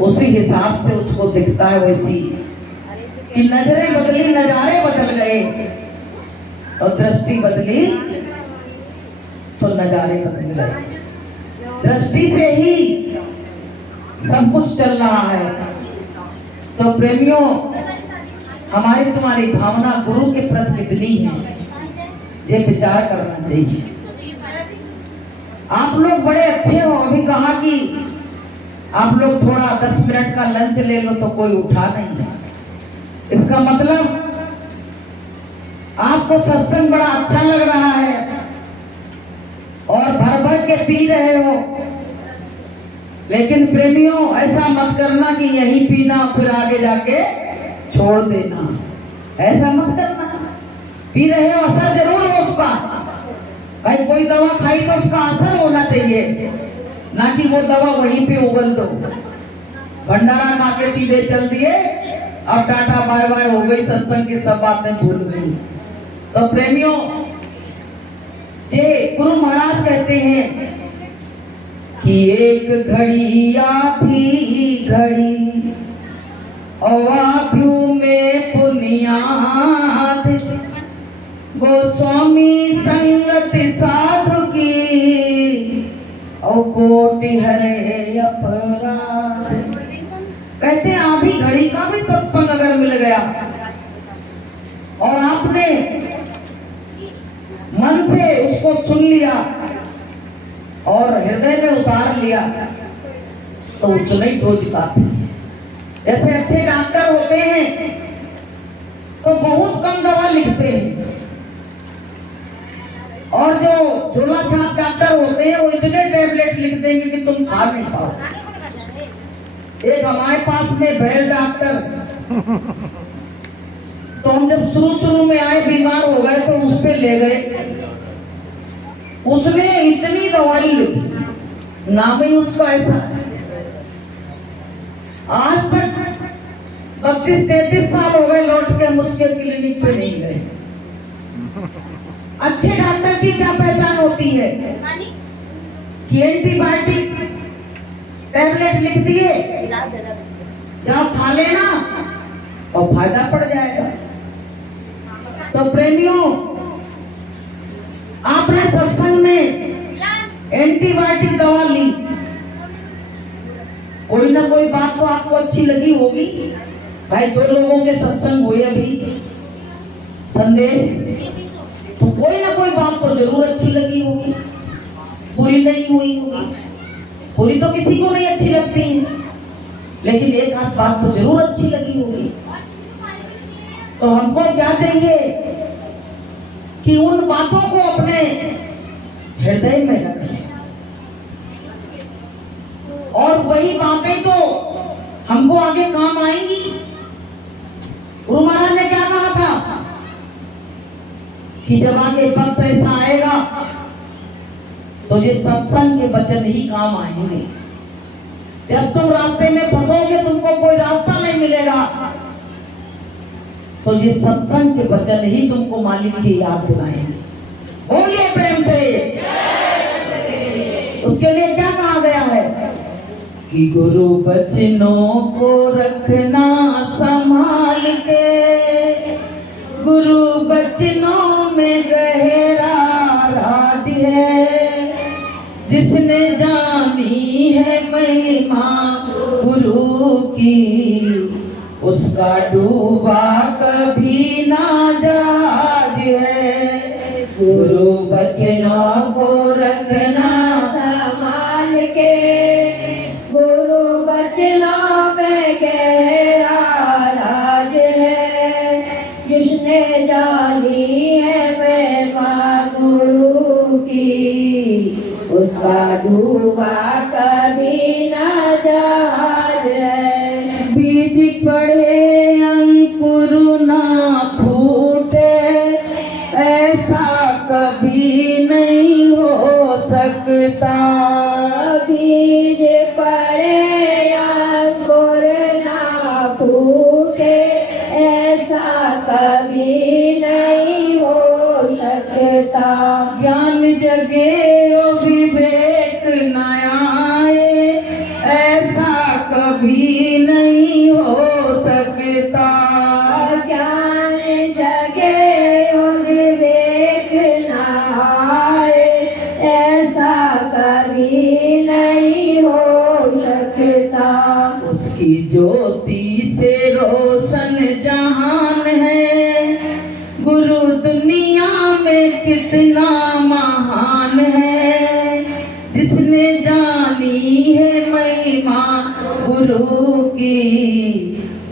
उसी हिसाब से उसको दिखता है वैसी कि नजरें बदली नजारे बदल गए और दृष्टि बदली तो नजारे बदल गए। दृष्टि से ही सब कुछ चल रहा है। तो प्रेमियों, हमारी तुम्हारी भावना गुरु के प्रति कितनी है, ये विचार करना चाहिए। आप लोग बड़े अच्छे हो, अभी कहा कि आप लोग थोड़ा 10 मिनट का लंच ले लो, तो कोई उठा नहीं है। इसका मतलब आपको सत्संग बड़ा अच्छा लग रहा है और भर भर के पी रहे हो। लेकिन प्रेमियों, ऐसा मत करना कि यही पीना फिर आगे जाके छोड़ देना, ऐसा मत करना। पी रहे हो, असर जरूर हो उसका। भाई कोई दवा खाई तो उसका असर होना चाहिए, ना कि वो दवा वहीं पे उगल दो। भंडारा खा के सीधे चल दिए, अब टाटा बाय बाय हो गई, सत्संग की सब बातें भूल गई। तो प्रेमियों, ये गुरु महाराज कहते हैं कि एक घड़ी आधी घड़ी अवाभ्यू में पुनियाद, गोस्वामी संगत साधु की और कोटि हरे अपराध। कहते हैं आधी घड़ी का भी सत्संग अगर मिल गया और आपने मन से उसको सुन लिया और हृदय में उतार लिया, तो उतना ही डोज काफी। जैसे अच्छे डॉक्टर होते हैं तो बहुत कम दवा लिखते हैं, और जो झोला छाप डॉक्टर होते हैं वो इतने टैबलेट लिख देंगे कि तुम खा नहीं पाओ। एक हमारे पास में बैल डॉक्टर, तो हम जब शुरू में आए, बीमार हो गए, तो उस पे ले गए। उसने इतनी दवाई लिखी, नाम ही उसका ऐसा। आज तक 32-33 साल हो गए, लौट के हम उसके क्लिनिक पे नहीं गए। अच्छे डॉक्टर की क्या पहचान होती है कि एंटीबायोटिक टैबलेट लिख दिए, जब खा लेना और फायदा पड़ जाएगा। तो प्रेमियों, आपने सत्संग में एंटीबायोटिक दवा ली, कोई ना कोई बात तो आपको अच्छी लगी होगी। भाई 2 लोगों के सत्संग हुए अभी संदेश, तो कोई ना कोई बात तो जरूर अच्छी लगी होगी, पूरी नहीं हुई होगी। पूरी तो किसी को नहीं अच्छी लगती, लेकिन एक आध बात तो जरूर अच्छी लगी होगी। तो हमको क्या चाहिए कि उन बातों को अपने हृदय में रखें, और वही बातें तो हमको आगे काम आएंगी। गुरु महाराज ने क्या कहा था कि जब आगे वक्त ऐसा आएगा तो ये सत्संग के वचन ही काम आएंगे। जब तुम रास्ते में फंसोगे, तुमको कोई रास्ता नहीं मिलेगा, तो ये सत्संग के वचन ही तुमको मालिक की याद दिलाएंगे। बोलिए प्रेम से। उसके लिए क्या कहा गया है कि गुरु बचनों को रखना संभाल के, गुरु बचनों में गहरा राज है, जिसने जानी है महिमा गुरु की, उसका डूबा कभी ना जहाज है। गुरु बचनों को रखना संभाल के, गुरु बचनों में गहरा राज है, जिसने जानी है महिमा गुरु की, उसका डूबा कभी ना जहाज है। बीज पड़े अंकुर ना फूटे, ऐसा कभी नहीं हो सकता। बीज पड़े अंकुर ना फूटे, ऐसा कभी नहीं हो सकता। ज्ञान जगे विवेक कभी नहीं हो सकता। ज्ञान जगे और विवेक न आए, ऐसा कभी नहीं हो सकता। उसकी ज्योति से रोशन जहान है, गुरु दुनिया में कितना महान है। जिसने जानी है महिमा गुरु की,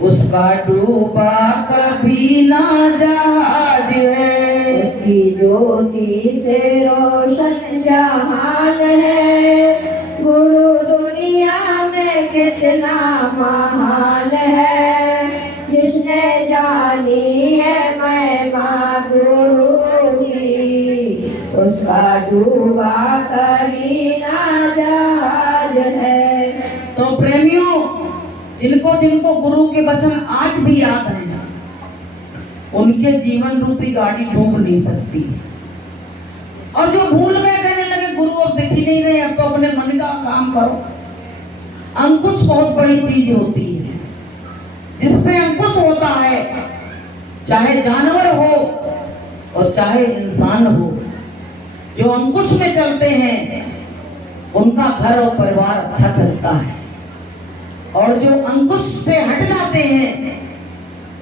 उसका डूबा कभी ना जहाज है। उसकी ज्योति से रोशन जहान है, गुरु दुनिया में कितना महान है। जिसने जानी है महिमा गुरु की, उसका डूबा कभी ना जहाज है। तो प्रेमियों, जिनको जिनको गुरु के वचन आज भी याद हैं, उनके जीवन रूपी गाड़ी डूब नहीं सकती। और जो भूल गए, कहने लगे गुरु अब दिख ही नहीं रहे, अब तो अपने मन का काम करो। अंकुश बहुत बड़ी चीज होती है। जिसपे अंकुश होता है, चाहे जानवर हो और चाहे इंसान हो, जो अंकुश में चलते हैं उनका घर और परिवार अच्छा चलता है। और जो अंकुश से हट जाते हैं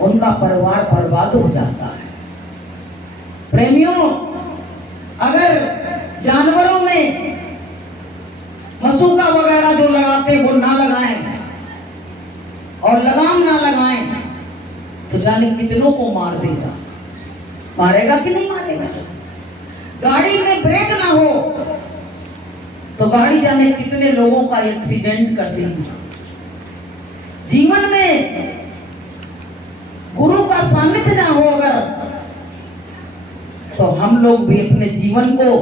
उनका परिवार बर्बाद हो जाता है। प्रेमियों, अगर जानवरों में मसूका वगैरह जो लगाते वो ना लगाएं और लगाम ना लगाएं, तो जाने कितनों को मार देगा। मारेगा कि नहीं मारेगा? गाड़ी में ब्रेक ना हो तो गाड़ी जाने कितने लोगों का एक्सीडेंट कर देगी। जीवन में गुरु का सानिध्य ना हो अगर, तो हम लोग भी अपने जीवन को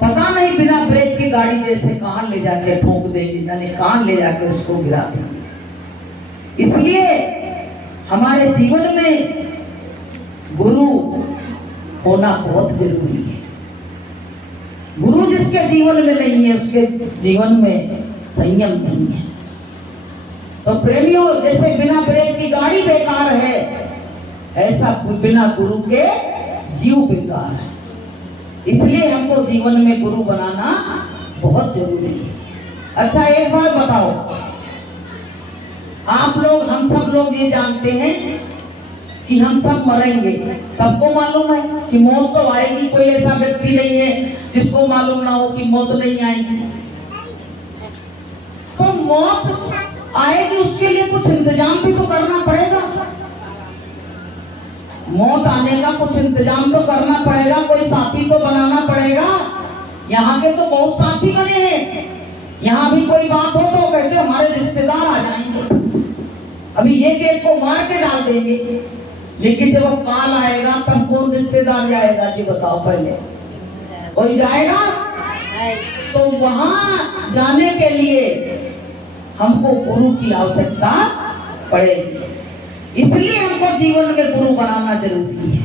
पता नहीं बिना ब्रेक की गाड़ी जैसे कहां ले जाके ठोक देंगे, जाने कहां ले जाके उसको गिरा देंगे। इसलिए हमारे जीवन में गुरु होना बहुत जरूरी है। गुरु जिसके जीवन में नहीं है, उसके जीवन में संयम नहीं है। तो प्रेमियों, जैसे बिना ब्रेक की गाड़ी बेकार है, ऐसा बिना गुरु के जीव बेकार है। इसलिए हमको जीवन में गुरु बनाना बहुत जरूरी है। अच्छा, एक बात बताओ, आप लोग, हम सब लोग ये जानते हैं कि हम सब मरेंगे। सबको मालूम है कि मौत तो आएगी। कोई ऐसा व्यक्ति नहीं है जिसको मालूम ना हो कि मौत नहीं आएगी। तो मौत आएगी, उसके लिए कुछ इंतजाम भी तो करना पड़ेगा। मौत आने का कुछ इंतजाम तो करना पड़ेगा, कोई साथी तो बनाना पड़ेगा। यहाँ के तो बहुत साथी बने हैं। यहाँ भी कोई बात हो तो कहते हमारे रिश्तेदार आ जाएंगे, अभी एक को मार के डाल देंगे। लेकिन जब काल आएगा तब कौन रिश्तेदार जाएगा जी? बताओ, पहले कोई जाएगा? तो वहां जाने के लिए हमको गुरु की आवश्यकता पड़ेगी। इसलिए हमको जीवन में गुरु बनाना जरूरी है।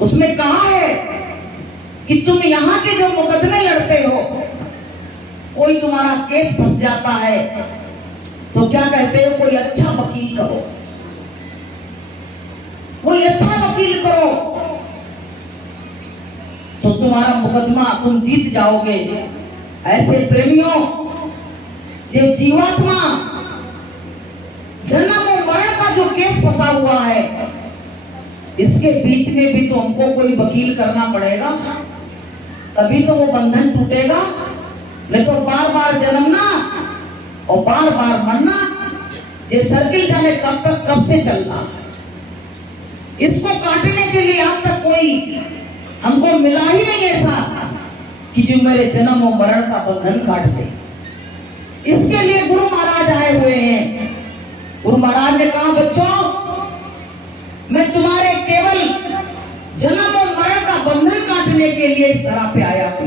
उसमें कहा है कि तुम यहाँ के जो मुकदमे लड़ते हो, कोई तुम्हारा केस फंस जाता है तो क्या कहते हो? कोई अच्छा वकील करो, कोई अच्छा वकील करो तो तुम्हारा मुकदमा तुम जीत जाओगे। ऐसे प्रेमियों, ये जीवात्मा जन्म और मरण का जो केस फंसा हुआ है, इसके बीच में भी तो हमको कोई वकील करना पड़ेगा, तभी तो वो बंधन टूटेगा। नहीं तो बार बार जन्मना और बार बार मरना, ये सर्किल जाने कब तक, कब से चलना। इसको काटने के लिए अब तक कोई हमको मिला ही नहीं ऐसा कि जो मेरे जन्म और मरण का बंधन काट दे। इसके लिए गुरु महाराज आए हुए हैं। गुरु महाराज ने कहा, बच्चों, मैं तुम्हारे केवल जन्म और मरण का बंधन काटने के लिए इस धरा पे आया हूं।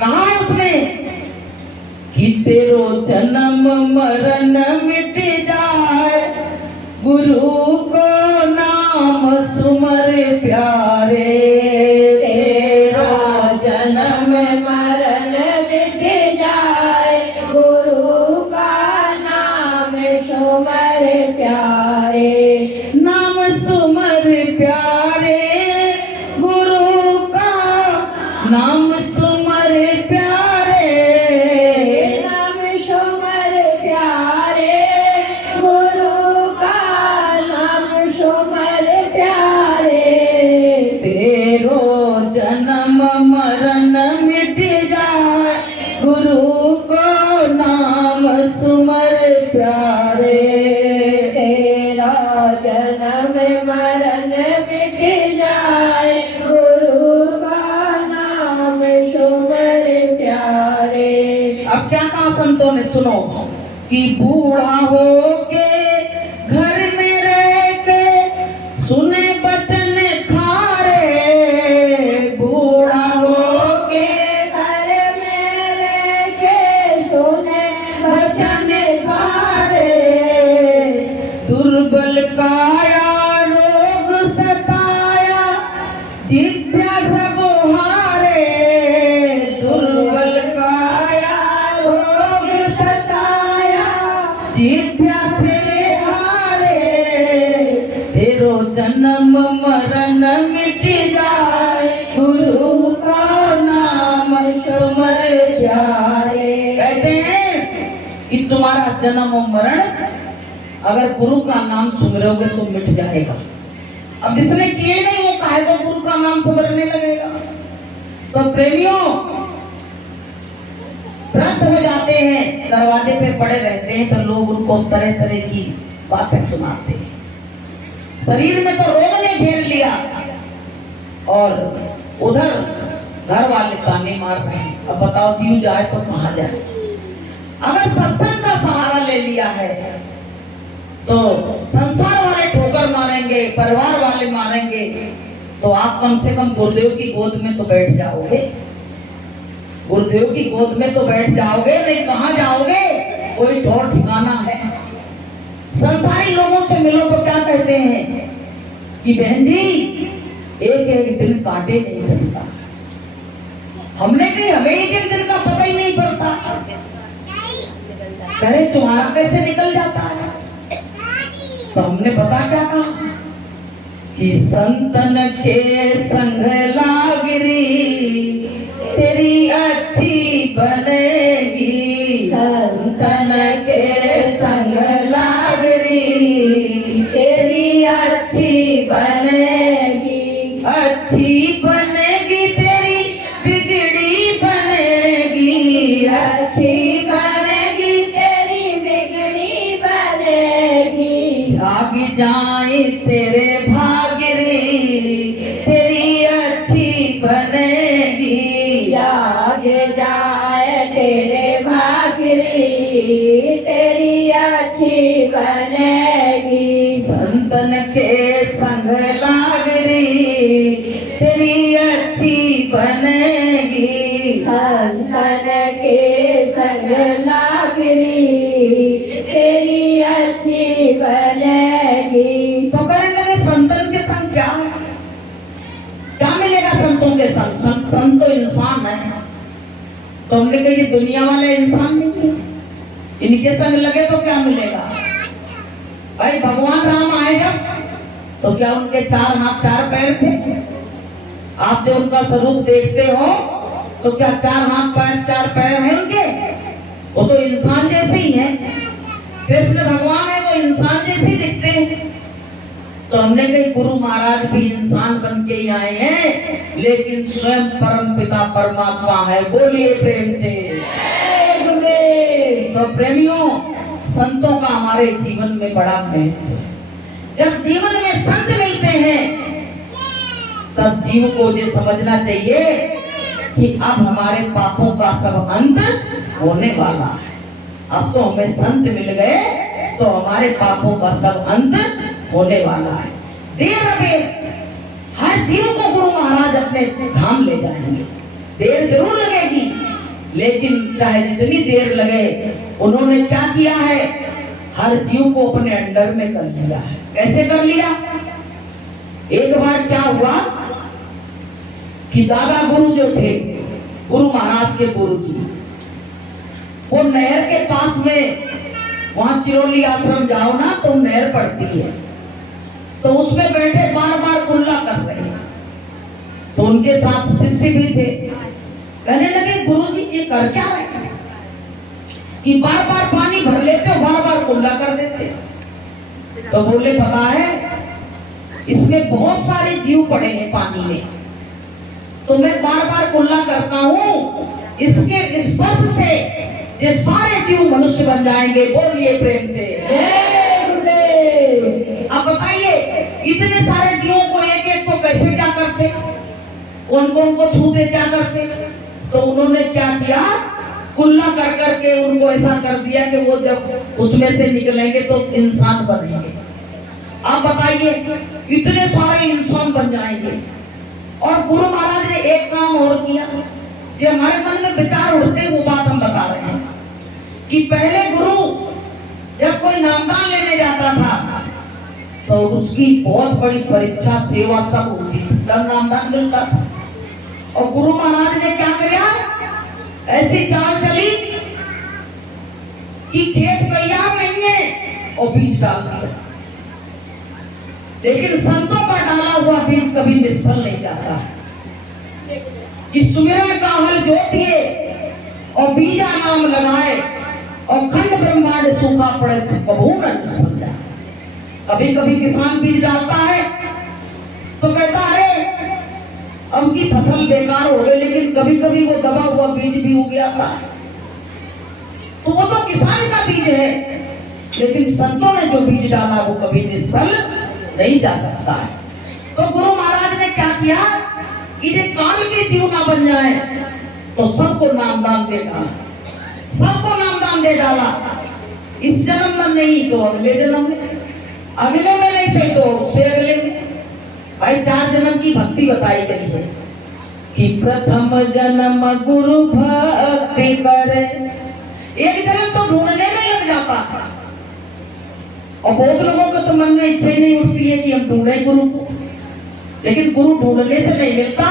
कहा है उसमें कि तेरो जन्म मरण मिट जाए, गुरु को नाम सुमर प्यारे। तेरा जन्म मरण मिट जाए, गुरु का प्यारे, नाम सुमर प्यारे गुरु का, नाम सुमर प्यारे, नाम सुमर प्यारे गुरु का, नाम सुमर प्यारे। तेरो जन्म मरण मिट जाए गुरु को नाम सुमर प्यारे। तेरा जन्म मरण मिट जाए गुरु का नाम सुमर प्यारे। अब क्या कहा संतों ने, सुनो कि बूढ़ा हो के घर में रह के सुने बचन खारे, बूढ़ा हो के घर में रह के सुने बचन खारे, दुर्बल काया रोग सताया जिभ्या सब हारे, दुर्बल काया रोग सताया जिभ्या से हारे, तेरो जन्म मरण मिट जाए गुरु का नाम सुमर प्यारे। कहते हैं कि तुम्हारा जन्म और मरण अगर गुरु का नाम सुमरोगे तो मिट जाएगा। अब जिसने किए नहीं वो काहे को गुरु का नाम सुमरने लगेगा। तो प्रेमियों, व्रत हो जाते हैं, दरवाजे पे पड़े रहते हैं तो लोग उनको तरह तरह की बातें सुनाते हैं। शरीर में तो रोग ने घेर लिया और उधर घर वाले ताने मार रहे हैं। अब बताओ जीव जाए तो कहाँ जाए। अगर सत्संग का सहारा ले लिया है तो संसार वाले ठोकर मारेंगे, परिवार वाले मारेंगे, तो आप कम से कम गुरुदेव की गोद में तो बैठ जाओगे, गुरुदेव की गोद में तो बैठ जाओगे, नहीं कहाँ जाओगे, कोई ठौर ठिकाना है। संसारी लोगों से मिलो तो क्या कहते हैं कि बहन जी एक एक दिन काटे नहीं करता। हमने कही हमें एक एक दिन का पता ही नहीं पड़ता। कहे तुम्हारा कैसे निकल जाता है। तो हमने पता क्या कहा कि संतन के संग लागरी तेरी अच्छी बनेगी, संतन के संग लागरी तेरी अच्छी बनेगी, अच्छी बनेगी तेरी बिगड़ी बनेगी, अच्छी बनेगी तेरी बिगड़ी बनेगी, जाग जाए तेरे भागरी तेरी अच्छी बनेगी, जाग जाए तेरे भागरी तेरी अच्छी बनेगी, संतन के संग लागरी तेरी अच्छी बनेगी, संतन के संग लागरी तेरी अच्छी बनेगी। तो करेंगे संतन के संग क्या है, क्या मिलेगा संतों के संग। संत तो इंसान है। तो हमने कहा ये दुनिया वाले इंसान नहीं है, इनके संग लगे तो क्या मिलेगा। भाई भगवान राम आए जब तो क्या उनके 4 हाथ 4 पैर थे। आप जो उनका स्वरूप देखते हो तो क्या 4 हाथ 4 पैर हैं उनके, वो तो इंसान जैसे ही है। कृष्ण भगवान है वो इंसान जैसे ही दिखते हैं। तो हमने कही गुरु महाराज भी इंसान बन के ही आए हैं, लेकिन स्वयं परम पिता परमात्मा है। बोलिए प्रेम से। तो प्रेमियों, संतों का हमारे जीवन में बड़ा महत्व है। जब जीवन में संत मिलते हैं तब जीव को ये समझना चाहिए कि अब हमारे पापों का सब अंत होने वाला है। अब तो हमें संत मिल गए तो हमारे पापों का सब अंत होने वाला है। देर अबेर हर जीव को गुरु महाराज अपने धाम ले जाएंगे। देर जरूर लगेगी, लेकिन चाहे जितनी देर लगे, उन्होंने क्या किया है, हर जीव को अपने अंडर में कर लिया है। कैसे कर लिया। एक बार क्या हुआ कि दादा गुरु जो थे, गुरु महाराज के गुरु जी, वो नहर के पास में वहां चिरौली आश्रम जाओ ना तो नहर पड़ती है, तो उसमें बैठे बार बार कुल्ला कर रहे हैं। तो उनके साथ शिष्य भी थे, कहने लगे गुरुजी ये कर क्या रहे हैं कि बार बार पानी भर लेते हो, बार बार कुल्ला कर देते। तो बोले पता है इसमें बहुत सारे जीव पड़े हैं पानी में, तो मैं बार बार कुल्ला करता हूँ, इसके स्पर्श से ये सारे जीव मनुष्य बन जाएंगे। बोलिए प्रेम से। अब बताइए इतने सारे जीवों को एक एक को कैसे क्या करते, कौन कौन को छूते क्या करते। तो उन्होंने क्या किया, कुल्ला कर करके उनको ऐसा कर दिया कि वो जब उसमें से निकलेंगे तो इंसान बनेंगे। अब बताइए इतने सारे इंसान बन जाएंगे। और गुरु महाराज ने एक काम और किया, जो हमारे मन में विचार उठते वो बात हम बता रहे हैं कि पहले गुरु जब कोई नामदान लेने जाता था तो उसकी बहुत बड़ी परीक्षा सेवा सब होती थी, तब नामदान मिलता था। और गुरु महाराज ने क्या किया, ऐसी चाल चली कि खेत तैयार नहीं है और बीज डाल दिया। लेकिन संतों का डाला हुआ बीज कभी निष्फल नहीं जाता। कि सुमिरन का हल जोतिए और बीजा नाम लगाए और खंड ब्रह्मांड सूखा पड़े तो कबू न निष्फल जाए। कभी कभी किसान बीज डालता है तो कहता है अब की फसल बेकार हो गई, लेकिन कभी कभी वो दबा हुआ बीज भी उग गया था, तो वो तो किसान का बीज है। लेकिन संतों ने जो बीज डाला वो कभी निष्फल नहीं जा सकता है। तो गुरु महाराज ने क्या किया कि ये काल के जीव ना बन जाए तो सबको नामदान दे डाला, सबको नामदान दे डाला। इस जन्म में नहीं तो अगले जन्म में, अगले में नहीं सही तो उससे अगले में। भाई 4 जन्म की भक्ति बताई गई है कि प्रथम जन्म गुरु भक्ति करे। एक जन्म तो ढूंढने में लग जाता है और बहुत लोगों को तो मन में इच्छा ही नहीं उठती है कि हम ढूंढे गुरु को, लेकिन गुरु ढूंढने से नहीं मिलता।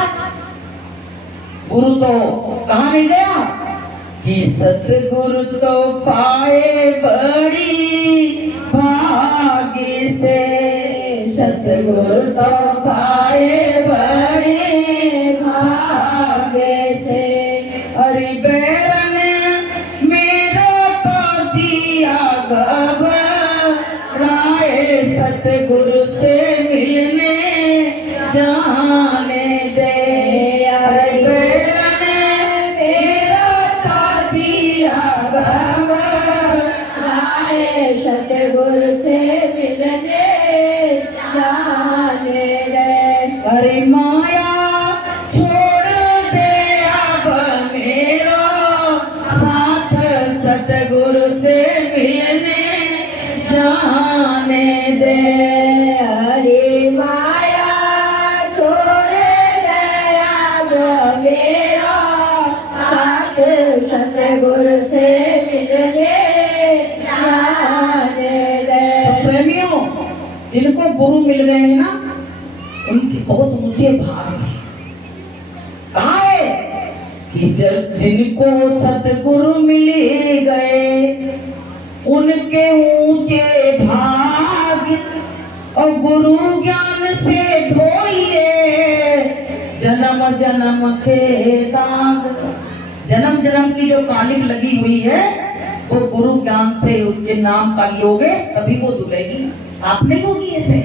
गुरु तो कहाँ नहीं गया कि सतगुरु तो पाए बड़ी भाग्य से, सतगुरु तो पाए बड़े भाग्य से। अरे बैरन मेरा तो दिया घबराए, सतगुरु से मिलने जाने दे। अरे बैरन मेरा तो दिया घबराए, सतगुरु से मिलने जाने दे। अरे माया छोड़ दे अब मेरा साथ, सतगुरु से मिलने जाने दे। अरे माया छोड़ दे अब मेरा साथ, सतगुरु से मिलने जाने दे। प्रेमियों, जिनको गुरु मिल गए हैं ना उनके बहुत ऊंचे भाग हैं। कहाँ है कि जब जिनको सतगुरु मिल गए उनके ऊंचे भाग, और गुरु ज्ञान से धोइए जन्म जन्म के दाग। जन्म जन्म की जो कालिक लगी हुई है वो गुरु ज्ञान से उनके नाम का लोगे तभी वो धुलेगी, साफ नहीं होगी ऐसे।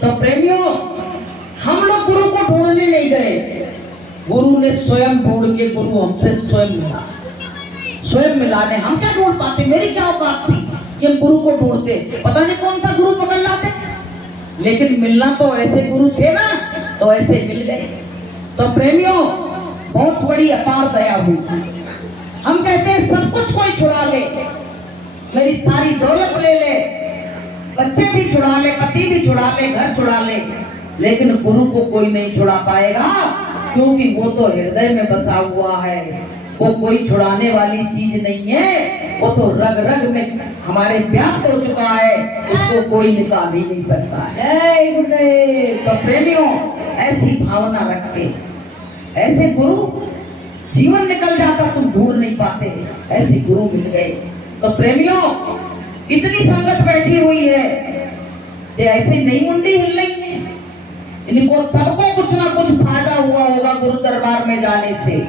तो प्रेमियों, हम लोग गुरु को ढूंढने नहीं गए, गुरु ने स्वयं ढूंढ के गुरु हमसे स्वयं मिला, स्वयं मिलाने। हम क्या ढूंढ पाते, मेरी क्या औकात थी कि हम गुरु को ढूंढते, पता नहीं कौन सा गुरु पकड़ लाते, लेकिन मिलना तो ऐसे गुरु थे ना तो ऐसे मिल गए। तो प्रेमियों, बहुत बड़ी अपार दया हुई। हम कहते हैं सब कुछ कोई छुड़ा ले, मेरी सारी दौलत ले ले, बच्चे भी छुड़ा ले, पति भी छुड़ा ले, घर छुड़ा ले, लेकिन गुरु को कोई नहीं छुड़ा पाएगा, क्योंकि वो तो हृदय में बसा हुआ है। वो कोई छुड़ाने वाली चीज नहीं है, वो तो रग रग में हमारे व्याप्त हो चुका है, उसको कोई निकाल ही नहीं सकता है। तो प्रेमियों, ऐसी भावना रखते, ऐसे गुरु जीवन निकल जाता तुम ढूंढ नहीं पाते, ऐसे गुरु मिल गए। तो प्रेमियों, इतनी संगत बैठी हुई है, ये ऐसे नहीं मुंडी हिल रही है। इनको सबको कुछ ना कुछ फायदा हुआ होगा गुरु दरबार में जाने से।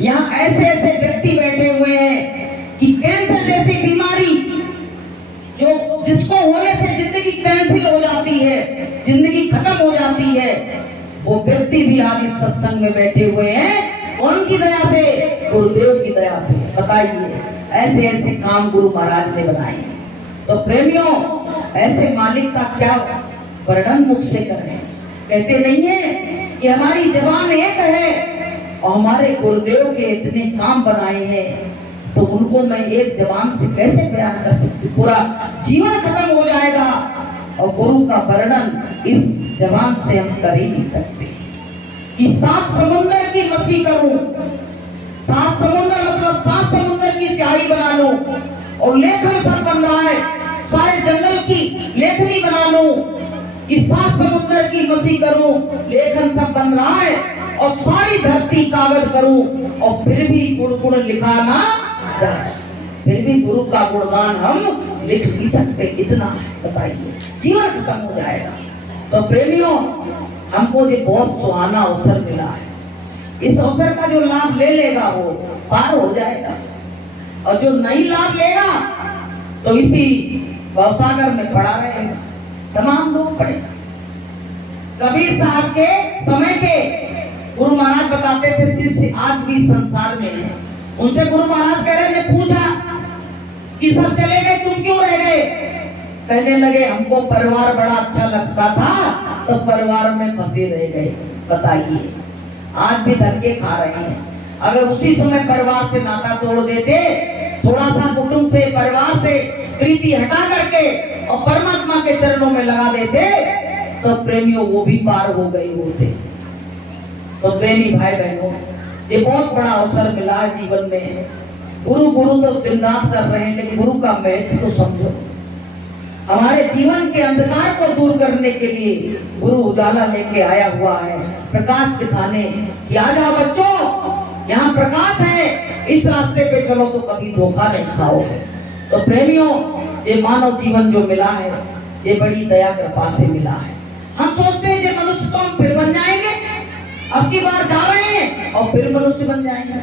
यहाँ ऐसे ऐसे व्यक्ति बैठे हुए हैं कि कैंसर जैसी बीमारी जो जिसको होने से जिंदगी कैंसिल हो जाती है, जिंदगी खत्म हो जाती है, वो व्यक्ति भी आज इस सत्संग में बैठे हुए हैं। कौन की दया से? गुरुदेव की दया से। बताइए, ऐसे ऐसे काम गुरु महाराज ने बनाए। तो प्रेमियों, ऐसे मालिक का क्या वर्णन मुख से करें। कहते नहीं है कि हमारी जबान एक है और हमारे गुरुदेव के इतने काम बनाए हैं, तो उनको मैं एक जबान से कैसे बयान कर सकती? पूरा जीवन खत्म हो जाएगा और गुरु का वर्णन इस जबान से हम कर ही नहीं सकते। कि 7 समुद्र की मछली करूं, 7 समुद्र मतलब 7 समुद्र की स्याही बना लूं और लेखन सब बन रहा है, सारे जंगल की लेखनी बना लूं। कि 7 समुद्र की मछली करूं, लेखन सब बन रहा है और सारी धरती कागज करूं और फिर भी गुण लिखा ना जाए, फिर भी गुरु का गुणगान हम लिख नहीं सकते। इतना बताइए, जीवन खत्म हो जाएगा। तो प्रेमियों, हमको ये बहुत सुहाना अवसर मिला है। इस अवसर का जो लाभ ले लेगा वो पार हो जाएगा, और जो नहीं लाभ लेगा तो इसी भवसागर में पड़ा रहेगा। तमाम लोग पड़े। कबीर साहब के समय के गुरु महाराज बताते थे, शिष्य आज भी संसार में है। उनसे गुरु महाराज कह रहे, ने पूछा कि सब चले गए, तुम क्यों रह गए? कहने लगे, हमको परिवार बड़ा अच्छा लगता था तो परिवार में फंसे रह गए। बताइए, आज भी धक्के खा रहे हैं। अगर उसी समय परिवार से नाता तोड़ देते, थोड़ा सा कुटुंब से, परिवार से प्रीति हटा करके और परमात्मा के चरणों में लगा देते, तो प्रेमियों वो भी पार हो गए होते। तो प्रेमी भाई बहनों, ये बहुत बड़ा अवसर मिला है जीवन में। गुरु गुरु तो दिन रात कर रहे हैं, लेकिन गुरु का महत्व तो समझो। हमारे जीवन के अंधकार को दूर करने के लिए गुरु उजाला लेके आया हुआ है, प्रकाश दिखाने कि आ जाओ बच्चों, यहाँ प्रकाश है, इस रास्ते पे चलो तो कभी धोखा नहीं खाओगे। तो प्रेमियों, ये मानव जीवन जो मिला है, ये बड़ी दया कृपा से मिला है। हम सोचते हैं ये मनुष्य तो हम फिर बन जाएंगे, अब की बार जा रहे हैं और फिर मनुष्य बन जाएंगे।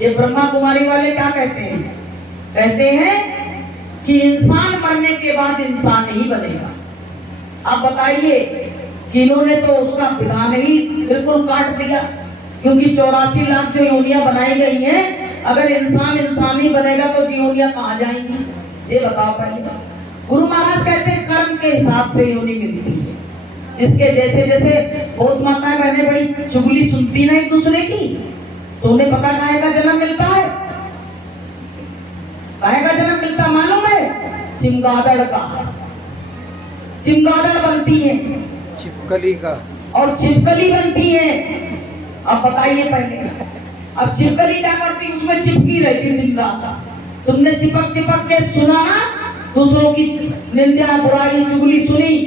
ये ब्रह्मा कुमारी वाले क्या कहते हैं? कहते हैं कि इंसान मरने के बाद इंसान ही बनेगा। अब बताइए कि इन्होंने तो उसका विधान ही बिल्कुल काट दिया, क्योंकि 84 लाख जो योनियां बनाई गई हैं, अगर इंसान इंसान ही बनेगा तो योनियां कहाँ जाएंगी? ये बताओ पहले। गुरु महाराज कहते हैं कर्म के हिसाब से योनि मिलती है। जिसके जैसे जैसे बहुत माताएं बहनें बड़ी चुगली सुनती ना एक दूसरे की, तो उन्हें पता काहे का जन्म मिलता है? काहे का जन्म मिलता मालूम है? चिमगादड़ का। चिमगादड़ बनती है, छिपकली का, और छिपकली बनती है। अब बताइए पहले, अब छिपकली क्या करती? उसमें चिपकी रहती दिन रात। तुमने चिपक चिपक के सुना ना, दूसरों की निंदा बुराई चुगली सुनी,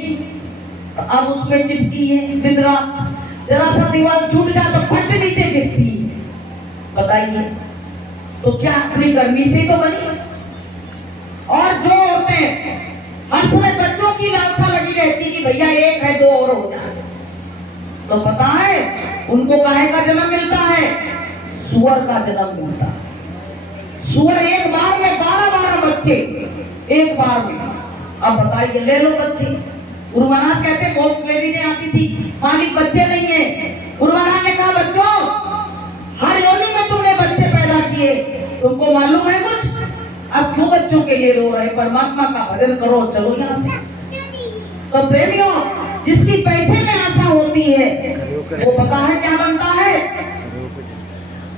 तो अब उसमें चिपकी है दिन रात। जरा सा दीवार छूट जाए तो फट नीचे गिरती है। बताइए, तो क्या अपनी गर्मी से तो बनी? और जो औरतें हर समय बच्चों की लालसा लगी रहती कि भैया एक है दो और हो जाए, तो पता है उनको काहे का जन्म मिलता है? सुअर का जन्म मिलता है। सुअर एक बार में 12-12 बच्चे एक बार में। अब बताइए, ले लो बच्चे। गुरु महाराज कहते बहुत प्रेमी आती थी, मालिक बच्चे नहीं है। गुरु महाराज ने कहा, बच्चों हर योनि में तुमने बच्चे पैदा किए, तुमको मालूम है कुछ? अब क्यों बच्चों के लिए रो रहे? परमात्मा का भजन करो, चलो यहाँ से। तो प्रेमियों, जिसकी पैसे में आशा होती है वो पता है क्या बनता है?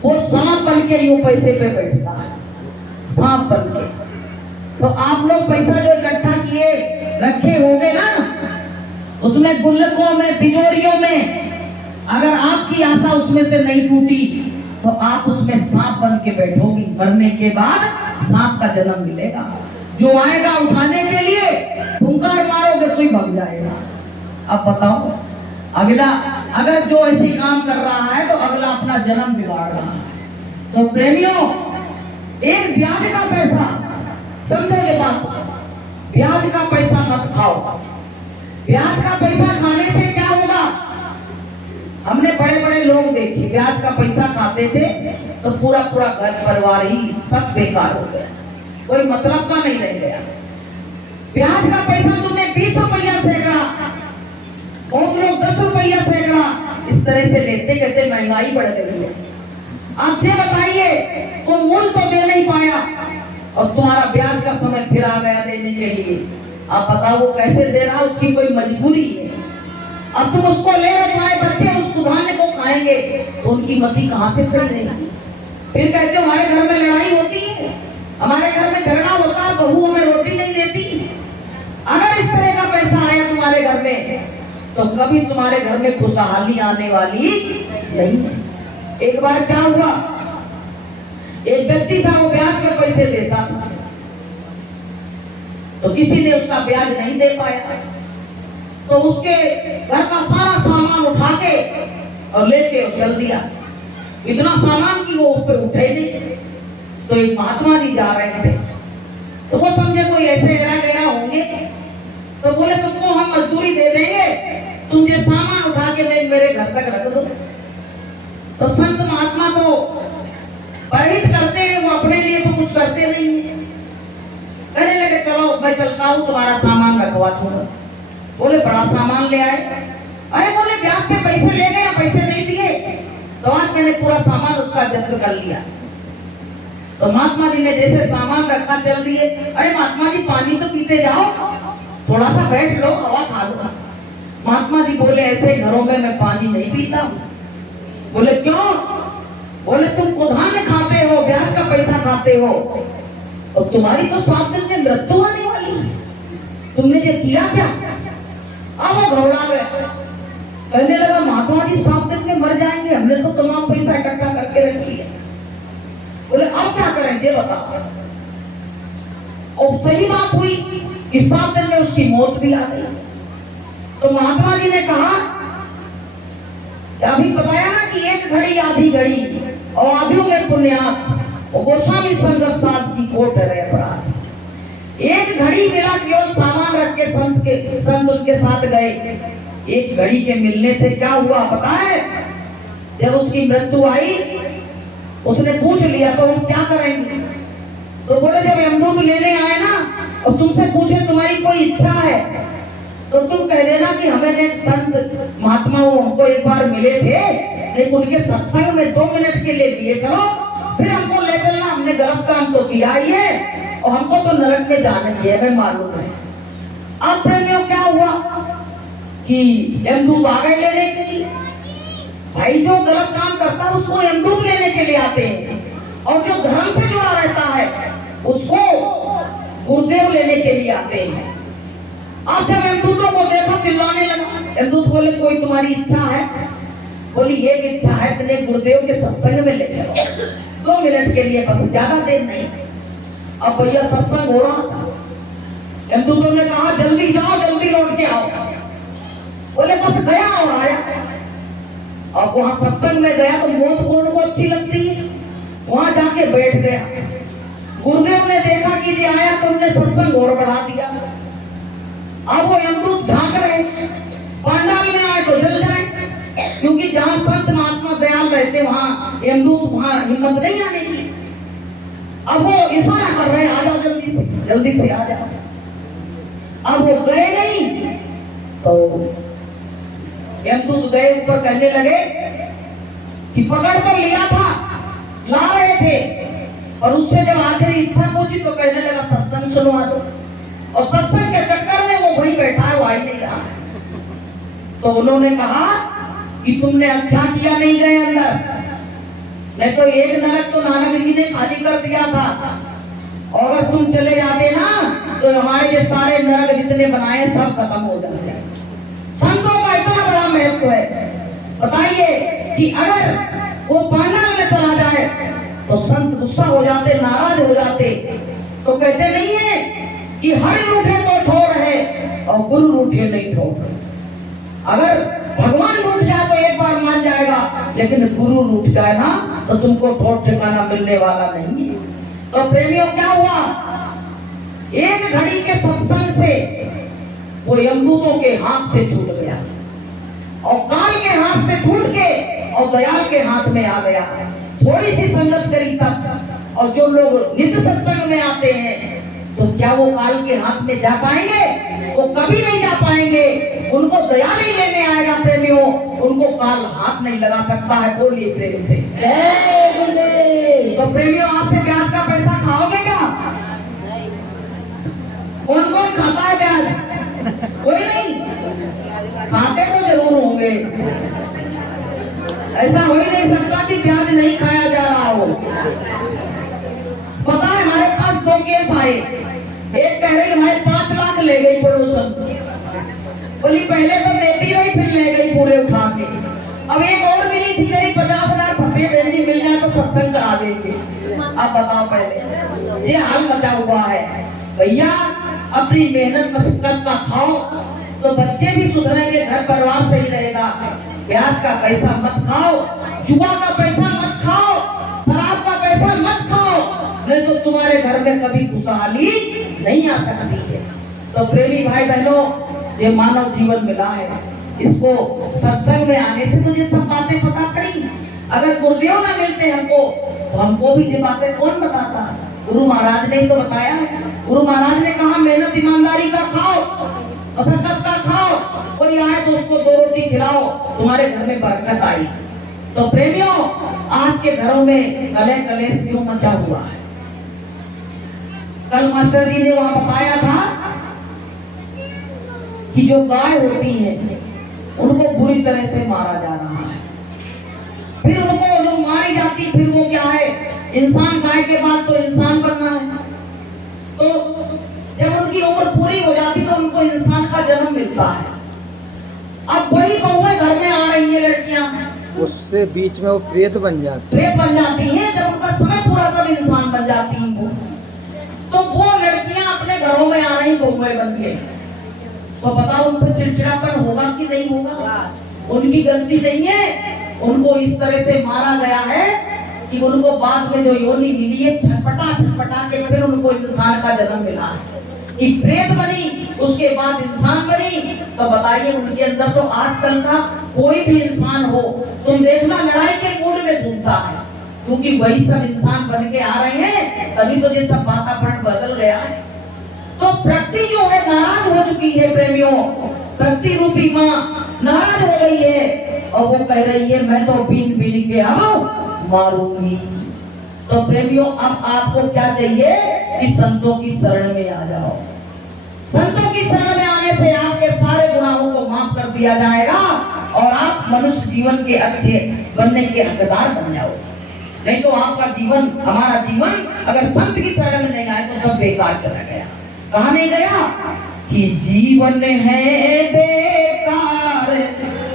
वो सांप बन के यूं पैसे पे बैठता है, सांप बन के। तो आप लोग पैसा जो इकट्ठा किए रखे होंगे ना, उसमें गुल्लकों में, तिजोरियों में, अगर आपकी आशा उसमें से नहीं टूटी तो आप उसमें सांप बन के बैठोगी। मरने के बाद सांप का जन्म मिलेगा। जो आएगा उठाने के लिए, फुंकार मारोगे तो ही भाग जाएगा। अब बताओ, अगला अगर जो ऐसे काम कर रहा है तो अगला अपना जन्म बिगाड़ रहा है। तो प्रेमियों, एक ब्याज का पैसा, समझोगे बात? ब्याज का पैसा मत खाओ। ब्याज का पैसा खाने से क्या होगा? हमने बड़े बड़े लोग देखे ब्याज का पैसा खाते थे तो पूरा पूरा घर परिवार ही सब बेकार हो गया, कोई मतलब का नहीं रह गया। ब्याज का पैसा तुमने 20 रुपया सैकड़ा, बहुत लोग 10 रुपया सैकड़ा, इस तरह से लेते कहते महंगाई बढ़ गई है। आप ये बताइए, तो मूल तो दे नहीं पाया और तुम्हारा ब्याज का समय फिर आ गया देने के लिए। आप बताओ वो कैसे दे रहा, उसकी कोई मजबूरी है। अब तुम उसको ले रहे, तुम्हारे बच्चे उस धान्य को खाएंगे तो उनकी मति कहाँ से सही रहेगी? फिर कहते हो हमारे घर में लड़ाई होती है, हमारे घर में झगड़ा होता है, बहू हमें रोटी नहीं देती। अगर इस तरह का पैसा आया तुम्हारे घर में तो कभी तुम्हारे घर में खुशहाली आने वाली नहीं है। एक बार क्या हुआ, एक व्यक्ति था वो ब्याज पे पैसे देता था तो किसी ने उसका ब्याज नहीं दे पाया तो उसके घर का सारा सामान उठा के और लेके चल दिया। इतना सामान कि वो उस पे उठे नहीं। तो एक महात्मा जी जा रहे थे तो वो समझे कोई ऐसे एरा गहरा होंगे तो बोले तुमको हम मजदूरी दे देंगे, तुम ये सामान उठा के मेरे घर तक रख दो। तो संत महात्मा को प्रेरित करते हैं, वो अपने लिए तो कुछ करते नहीं है। कहने लगे चलो मैं चलता हूँ तुम्हारा सामान रखवा दूंगा। बोले बड़ा सामान ले आए। अरे बोले ब्याज पे पैसे ले गए या पैसे नहीं दिए? तो आज मैंने पूरा सामान उसका जब्त कर लिया। तो महात्मा जी ने जैसे सामान रखा चल दिए। अरे महात्मा जी पानी तो पीते जाओ, थोड़ा सा बैठ लो, हवा खा लो। महात्मा जी बोले ऐसे घरों में मैं पानी नहीं पीता हूँ। बोले क्यों? बोले तुम कुधान्य खाते हो, ब्याज का पैसा खाते हो और तुम्हारी तो 7 दिन में मृत्यु आने वाली है, तुमने ये किया क्या? अब वो घबरा गए, कहने लगा महात्मा जी 7 दिन में मर जाएंगे, हमने तो तमाम पैसा इकट्ठा करके रख लिया। बोले अब क्या करें ये बताओ। और सही बात हुई कि 7 दिन में उसकी मौत भी आ गई। तो महात्मा जी ने कहा, अभी बताया ना कि एक घड़ी आधी घड़ी और आधियों में पुण्यात गोस्वामी संगत साथ की कोट रहे अपराध। एक घड़ी मिला केवल सामान रख के संत उनके साथ गए। एक घड़ी के मिलने से क्या हुआ पता है? जब उसकी मृत्यु आई उसने पूछ लिया तो हम क्या करेंगे? तो बोले जब यमदूत लेने आए ना और तुमसे पूछे तुम्हारी कोई इच्छा है तो तुम कह देना कि हमें एक संत महात्मा वो हमको एक बार मिले थे, लेकिन उनके सत्संग में 2 मिनट के लिए लिए चलो, फिर हमको ले चलना, हमने गलत काम तो किया ही है और हमको तो नरक में जाने दिया हमें मालूम है। अब प्रेमियों क्या हुआ कि यमदूत आ गए लेने के लिए। भाई जो गलत काम करता है उसको यमदूत लेने के लिए आते हैं और जो धर्म से जुड़ा रहता है उसको गुरुदेव लेने के लिए आते हैं। अब जब यमदूतों को देखा चिल्लाने लगा। यमदूत बोले कोई तुम्हारी इच्छा है? बोली एक इच्छा है, तुझे गुरुदेव के सत्संग में ले चलो 2 मिनट के लिए, बस ज्यादा देर नहीं। अब भैया सत्संग हो रहा था, यमदूतों ने कहा जल्दी जाओ जल्दी लौट के आओ। बोले बस गया और आया। अब वहां सत्संग में गया तो मौत कौन को अच्छी लगती है, वहां जाके बैठ गया। गुरुदेव ने देखा कि ये आया तो उन्होंने सत्संग और बढ़ा दिया। अब वो यमदूत झांक रहे, पांडाल में आए तो जल जाए, क्योंकि जहां संत महात्मा दयाल रहते वहां यमदूत वहां हिम्मत नहीं आने की। अब वो इशारा कर रहे आ जाओ जल्दी से आ जाओ। अब वो गए नहीं तो यमदूत गए ऊपर, कहने लगे कि पकड़ तो लिया था, ला रहे थे, और उससे जब आखिरी इच्छा पूछी तो कहने लगा सत्संग सुनवा दो। और सत्संग के चक्कर में वो वहीं बैठा है, वो आ ही नहीं रहा। तो उन्होंने कहा कि तुमने अच्छा किया नहीं गए अंदर, नहीं तो एक नरक तो नानक जी ने खाली कर दिया था, और अगर तुम चले जाते ना तो हमारे ये सारे नरक जितने बनाए सब खत्म हो जाते। संतों का इतना बड़ा महत्व है। बताइए कि अगर वो पांडाल में चला जाए तो संत गुस्सा हो जाते, नाराज हो जाते, तो कहते नहीं है कि हरि रूठे तो ठोर है और गुरु रूठे नहीं ठोर। अगर भगवान रूठ जाए तो एक बार मान जाएगा, लेकिन गुरु रूठ जाए ना तो तुमको ठोर ठिकाना मिलने वाला नहीं है। तो प्रेमियों क्या हुआ एक घड़ी के सत्संग से वो यमदूतों के हाथ से छूट गया और काल के हाथ से छूट के और दयाल के हाथ में आ गया। थोड़ी सी संगत करी तब, और जो लोग नित्य सत्संग में आते हैं तो क्या वो काल के हाथ में जा पाएंगे? वो कभी नहीं जा पाएंगे। उनको दया नहीं लेने आएगा प्रेमियों, उनको काल हाथ नहीं लगा सकता है। बोलिए प्रेम से जय गुरुदेव। तो प्रेमियों, आज से ब्याज का पैसा खाओगे क्या? कौन कौन खाता है ब्याज? कोई नहीं खाते तो जरूर होंगे। ऐसा हो ही नहीं सकता कि ब्याज नहीं खाया जा रहा हो। पता है, हमारे पास 2 केस आए। एक कह रही हमारे 5 लाख ले गई पड़ोसन, बोली पहले तो देती रही फिर ले गई पूरे उठा के। अब एक और मिली थी, मेरी 50,000 फंसे बेटी मिल जाए तो सत्संग करा देंगे। अब बताओ, पहले ये हाल मचा हुआ है। भैया अपनी मेहनत मशक्कत का खाओ तो बच्चे भी सुधरेंगे, घर परिवार सही रहेगा। ब्याज का पैसा मत खाओ, जुआ का पैसा मत खाओ, शराब का पैसा मत खाओ, नहीं तो तुम्हारे घर में कभी खुशहाली नहीं आ सकती है। तो प्रेमी भाई बहनों, ये मानव जीवन मिला है, इसको सत्संग में आने से मुझे सब बातें पता पड़ी। अगर गुरुदेव ना मिलते हमको तो हमको भी ये बातें कौन बताता? गुरु महाराज ने ही तो बताया है। गुरु महाराज ने कहा मेहनत ईमानदारी का खाओ, मशक्कत का खाओ, कोई आए तो उसको 2 रोटी खिलाओ, तुम्हारे घर में बरकत आई। तो प्रेमियों, आज के घरों में कलह कलेश क्यों मचा हुआ है? कल मास्टर जी ने वहां बताया था कि जो गाय होती है उनको बुरी तरह से मारा जा रहा है, फिर उनको जो मारी जाती, फिर वो क्या है, इंसान गाय के बाद तो इंसान बनना है। तो जब उनकी उम्र पूरी हो जाती तो उनको इंसान का जन्म मिलता है। अब वही बहुएं घर में आ रही है लड़कियां, उससे बीच में वो प्रेत बन जाती हैं। जब उनका समय पूरा तब इंसान बन जाती हैं वो। तो वो लड़कियां अपने घरों में आ रही बहुएं बन के, तो बताओ उन पर चिड़चिड़ापन होगा कि नहीं होगा? उनकी गलती नहीं है, उनको इस तरह से मारा गया है कि उनको बाद में जो योनि मिली है, छटपटा के फिर उनको इंसान का जन्म मिला है कि प्रेत बनी, उसके बाद इंसान बनी। तो बताइए, उनके अंदर तो आजकल का कोई भी इंसान हो तुम देखना लड़ाई के मूड में घूमता है, क्योंकि वही सब इंसान बन के आ रहे हैं, तभी तो ये सब वातावरण बदल गया है। तो प्रकृति जो है नाराज हो चुकी है प्रेमियों, प्रकृति रूपी माँ नाराज हो गई है और वो कह रही है मैं तो बीन के अब मारूंगी। तो प्रेमियों, अब आपको क्या चाहिए कि संतों की शरण में आ जाओ। संतों की शरण में आने से आपके सारे गुनाहों को माफ कर दिया जाएगा और आप मनुष्य जीवन के अच्छे बनने के हकदार बन जाओगे। नहीं तो आपका जीवन, हमारा जीवन अगर संत की शरण में नहीं आए तो सब बेकार चला गया। कहा नहीं गया कि जीवन है बेकार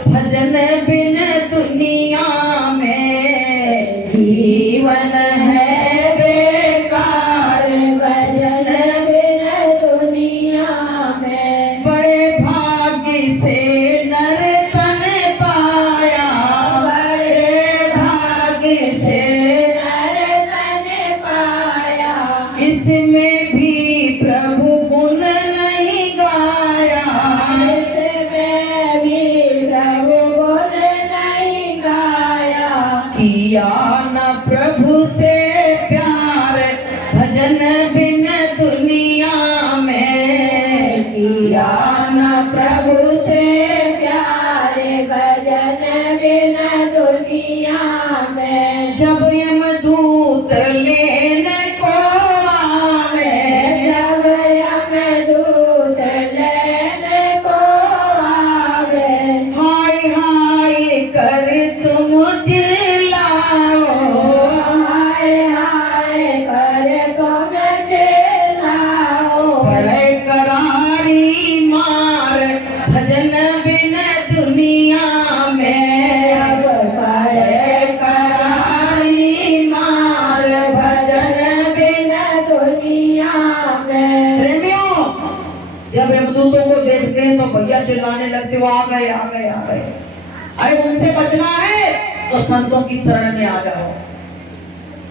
भजन बिन दुनिया में, जीवन है बेकार भजन बिन दुनिया में, बड़े भाग्य से नर तन पाया, बड़े भाग्य से नर तन पाया, इसमें भी प्रभु गुण नहीं गाया, इसमें भी प्रभु गुण नहीं गाया, किया न प्रभु से प्यार भजन बिन दुनिया में, किया न प्रभु से प्यार भजन बिन दुनिया में। जब यमदूत लेने को आवे, जब यमदूत लेने को आवे, हाय हाय कर तुम चिल्लाओ, हाय हाय कर तुम चिल्लाओ, बड़े करारी मार भजन बिन दुनिया में, अब बड़े करारी मार भजन बिन दुनिया में। प्रेमियों, जब यमदूतों को देखते हैं तो भैया चिल्लाने लगते, वो आ गए आ गए आ गए। अरे उनसे बचना है तो संतों की शरण में आ जाओ।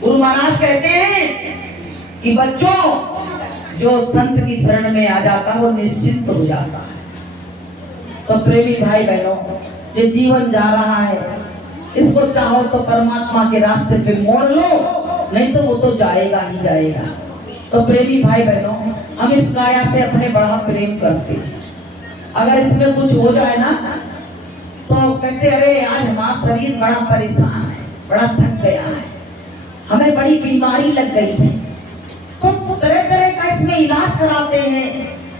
गुरु महाराज कहते हैं कि बच्चों, जो संत की शरण में आ जाता है वो निश्चिंत हो जाता है। तो प्रेमी भाई बहनों, ये जीवन जा रहा है, इसको चाहो तो परमात्मा के रास्ते पे मोड़ लो, नहीं तो वो तो जाएगा ही जाएगा। तो प्रेमी भाई बहनों, हम इस काया से अपने बड़ा प्रेम करते हैं। अगर इसमें कुछ हो जाए ना तो कहते अरे आज हमारा शरीर बड़ा परेशान है, बड़ा थक गया है, हमें बड़ी बीमारी लग गई है, तो तरह तरह का इसमें इलाज कराते हैं,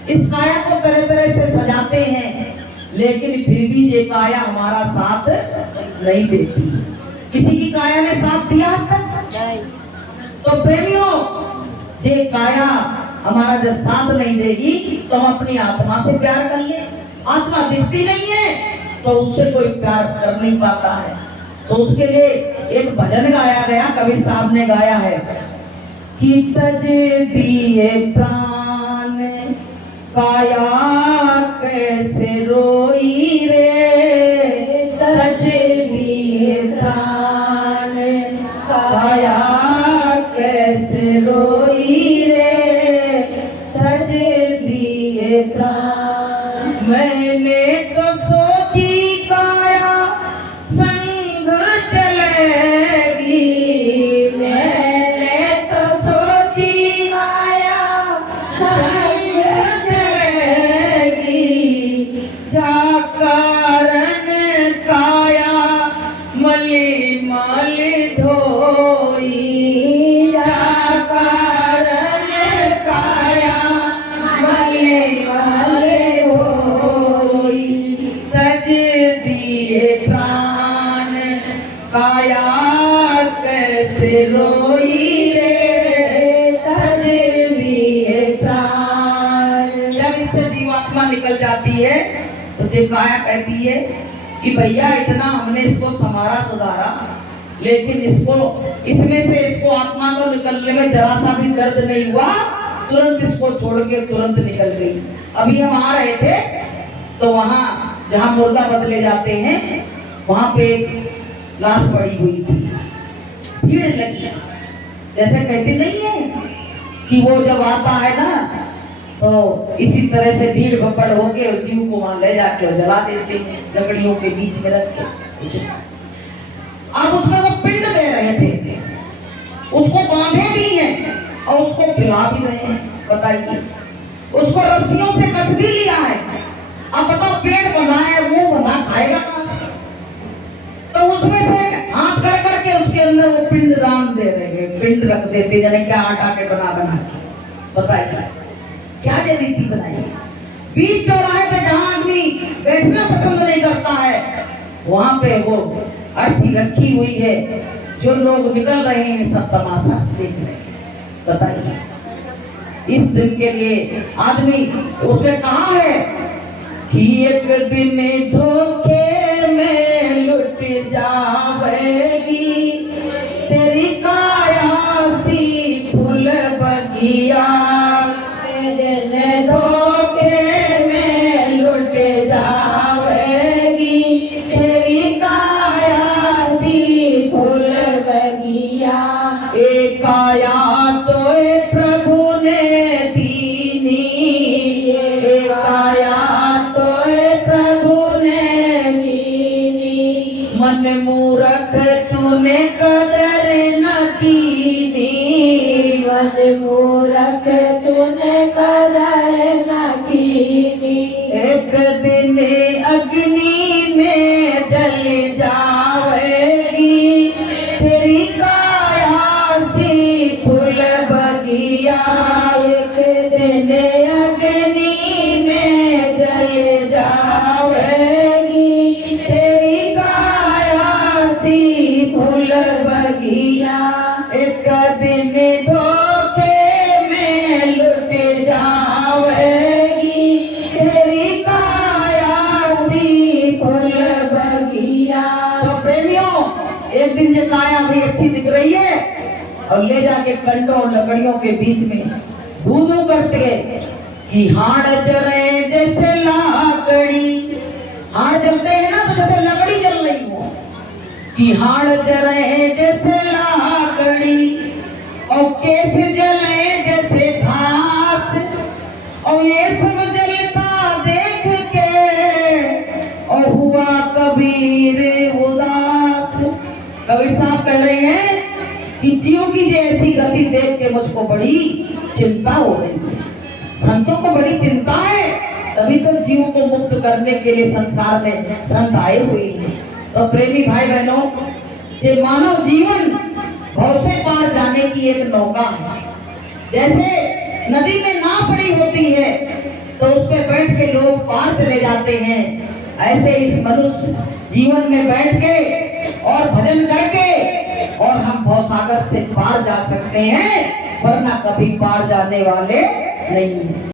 इस काया को तरह तरह से सजाते हैं, लेकिन फिर भी ये काया हमारा साथ नहीं देती। किसी की काया ने साथ दिया तक? तो प्रेमियों, ये काया हमारा जब साथ नहीं देगी तो हम अपनी आत्मा से प्यार कर ले। आत्मा दिखती नहीं है तो उससे कोई प्यार कर नहीं पाता है। तो उसके लिए एक भजन गाया गया, कबीर साहब ने गाया है कि तज दिए प्राण काया कैसे रोई रे, तज दिए प्राण काया कैसे रोई रे, तज दिए प्राण। मैंने तो सोची काया संग चलेगी, मैंने तो सोची काया संग चलेगी, जा कारण काया मली मली धोई, जा कारण काया मली मली धोई, तज दिए प्राण काया कैसे रोई रे, तज दिए प्राण। जब इससे जीवात्मा निकल जाती है तो ये काया कहती है कि भैया इतना हमने इसको संवारा सुधारा, लेकिन इसमें से इसको आत्मा को निकलने में जरा सा भी दर्द नहीं हुआ, तुरंत इसको छोड़ के तुरंत निकल गई। अभी हम आ रहे थे तो वहाँ जहाँ मुर्दा बदले जाते हैं वहाँ पे लाश पड़ी हुई थी, भीड़ लगी। जैसे कहते नहीं है कि वो जब आता है ना तो इसी तरह से भीड़ भपड़ होके जीव को वहां ले जाके और जला देते हैं, लकड़ियों के बीच में रख के। अब उसमें वो पिंड दे रहे थे, उसको बांधे भी हैं और उसको खिला भी रहे हैं। बताइए, उसको रस्सियों से कस भी लिया है। अब बताओ, पेट बना है, मुंह बना, खाएगा कहां से? तो उसमें से हाथ कर करके उसके अंदर वो पिंड दान दे रहे हैं, पिंड रख देते, जाने क्या आटा के बना बना के। बताइए क्या ये रीति बनाई? बीच चौराहे पे जहाँ आदमी बैठना पसंद नहीं करता है वहां पे वो अर्थी रखी हुई है, जो लोग निकल रहे हैं सब तमाशा देख रहे हैं। बताइए, इस दिन के लिए आदमी उसने कहा है कि एक दिन धोखे में लुट जावेगी, तेरी काया सी फूल बगिया, धोखे में लुट जावेगी, तेरी काया सी फूल बगिया। एक काया तो प्रभु ने दीनी, एक काया तो प्रभु ने दीनी, मन मूरख तूने कदर न कीनी, मन मूरख तूने कदर न कीनी। एक दिन अग्नि में जल जावेगी, तेरी काया सी फूल बगिया। एक दिन अग्नि में जल जावेगी, तेरी काया सी फूल बगिया। एक दिन धोखे में लुट जावेगी, तेरी काया सी फूल बगिया। तो प्रेमियों, एक दिन ये काया भी अच्छी दिख रही है और ले जाके कंडों और लकड़ियों के बीच में धू धू करते कि हाड़ जले जैसे लाकड़ी, हाड़ जलते हैं ना तो जैसे लकड़ी जल रही हो, कि हाड़ जले जैसे लाकड़ी और केस जले जैसे घास, सब जलता देख के और हुआ कबीर उदास। कबीर साहब कह रहे हैं कि जीव की जो ऐसी गति देख के मुझको बड़ी चिंता हो रही है। संतों को बड़ी चिंता है, तभी तो जीव को मुक्त करने के लिए संसार में संत आए हुए हैं। तो प्रेमी भाई बहनों, ये मानव जीवन भव से पार जाने की एक नौका है। जैसे नदी में नाव पड़ी होती है तो उस पे बैठ के लोग पार चले जाते हैं, ऐसे इस मनुष्य जीवन में बैठ के और भजन करके और हम भवसागर से पार जा सकते हैं, वरना कभी पार जाने वाले नहीं हैं।